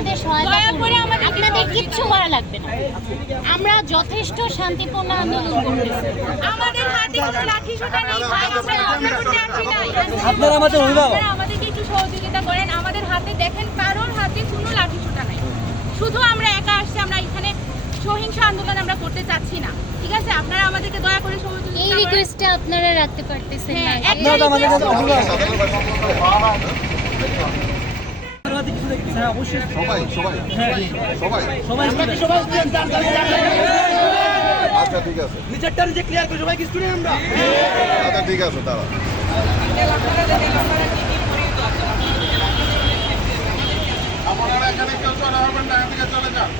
আপনাদের সহায়তা করে আপনাদের কিচ্ছু করা লাগবে না। আমরা যথেষ্ট শান্তিপূর্ণ আন্দোলন করতেছি। আমাদের হাতে কোনো লাঠি সোটা নেই ভাই, আমরা হামলা করতে আসি নাই। আপনারা আমাদের অভিভাবক, আপনারা আমাদেরকে একটু সহযোগিতা করেন। আমাদের হাতে দেখেন কারোর হাতে কোনো লাঠি সোটা নাই, শুধু আমরা একা আসছি। আমরা এখানে সহিংস আন্দোলন আমরা করতে চাচ্ছি না, ঠিক আছে? আপনারা আমাদেরকে দয়া করে সহযোগিতা এই করেন। রিকোয়েস্টটা আপনারা রাখতে পারতেছেন না। হ্যাঁ, আপনারা তো আমাদের কাছে অভিভাবক। অবশ্যই সবাই সবাই সবাই সবাই আচ্ছা ঠিক আছে, নিজেরটা নিজে ক্লিয়ার করে সবাই কিছু নেই আমরা। আচ্ছা ঠিক আছে, দাঁড়া। আপনারা এখানে কেউ চলে হবেন না, এদিকে চলে যান।